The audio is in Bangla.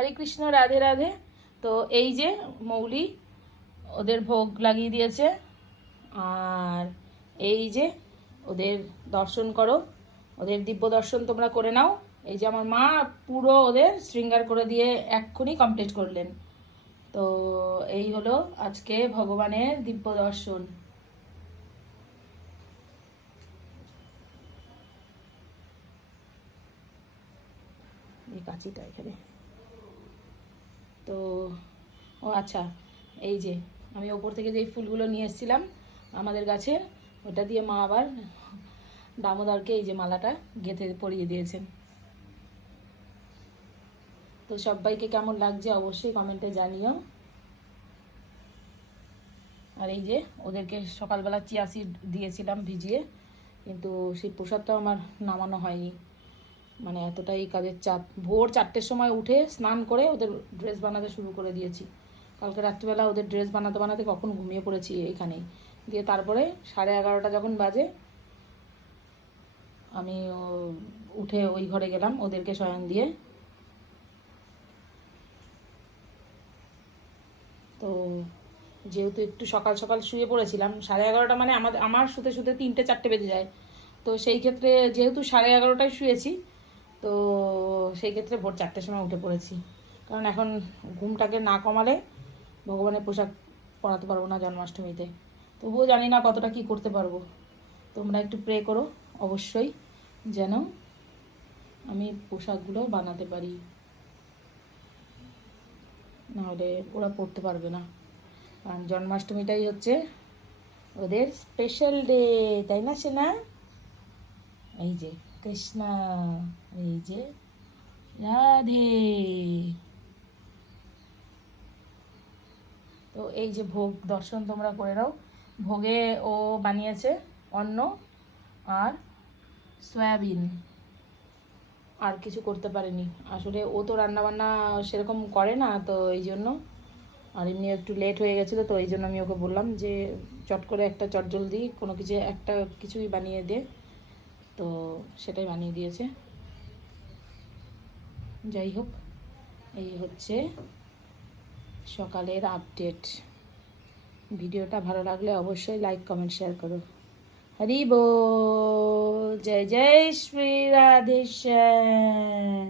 হরে কৃষ্ণ, রাধে রাধে। তো এই যে মৌলি ওদের ভোগ লাগিয়ে দিয়েছে, আর এই যে ওদের দর্শন করো, ওদের দিব্য দর্শন তোমরা করে নাও। এই যে আমার মা পুরো ওদের শৃঙ্গার করে দিয়ে এক্ষুনি কমপ্লিট করলেন। তো এই হলো আজকে ভগবানের দিব্য দর্শন। এই কাঁচিটা এখানে। তো ও আচ্ছা, এই যে আমি ওপর থেকে যে ফুলগুলো নিয়ে এসেছিলাম আমাদের গাছের, ওটা দিয়ে মা আবার দামোদরকে এই যে মালাটা গেঁথে পরিয়ে দিয়েছেন। তো সবাইকে কেমন লাগছে অবশ্যই কমেন্টে জানিও। আর এই যে ওদেরকে সকালবেলা চিয়া সিড দিয়েছিলাম ভিজিয়ে, কিন্তু সেই প্রসাদটাও আমার নামানো হয়নি, মানে এতটাই কাজের চাপ। ভোর 4টের সময় উঠে স্নান করে ওদের ড্রেস বানাতে শুরু করে দিয়েছি। কালকে রাত্রিবেলা ওদের ড্রেস বানাতে বানাতে কখন ঘুমিয়ে পড়েছি এইখানেই। দিয়ে তারপরে 11:30 যখন বাজে আমি উঠে ওই ঘরে গেলাম ওদেরকে শয়ন দিয়ে। তো যেহেতু একটু সকাল সকাল শুয়ে পড়েছিলাম, 11:30 মানে আমার শুতে শুতে 3টে 4টে বেজে যায়। তো সেই ক্ষেত্রে যেহেতু 11:30টায় শুয়েছি, তো সেই ক্ষেত্রে ভোর 4টের সময় উঠে পড়েছি। কারণ এখন ঘুমটাকে না কমালে ভগবানের পোশাক পরাতে পারবো না জন্মাষ্টমীতে। তবুও জানি না কতটা কি করতে পারবো। তোমরা একটু প্রে করো অবশ্যই, যেন আমি পোশাকগুলো বানাতে পারি, নাহলে ওরা পড়তে পারবে না। কারণ জন্মাষ্টমীটাই হচ্ছে ওদের স্পেশাল ডে, তাই না সেনা? এই যে কৃষ্ণ, এই যে রাধে। তো এই যে ভোগ দর্শন তোমরা করে নাও। ভোগে ও বানিয়েছে অন্ন আর সয়াবিন, আর কিছু করতে পারেনি। আসলে ও তো রান্নাবান্না সেরকম করে না, তো এই জন্য। আর এমনি একটু লেট হয়ে গেছিলো, তো এই জন্য আমি ওকে বললাম যে চট করে একটা চটজলদি কোনো কিছু একটা কিছুই বানিয়ে দে। তো সেটাই বানিয়ে দিয়েছে। যাই হোক, এই হচ্ছে সকালের আপডেট। ভিডিওটা ভালো লাগলে অবশ্যই লাইক কমেন্ট শেয়ার করো। হরি बोल, जय जय श्री राधेश्याम।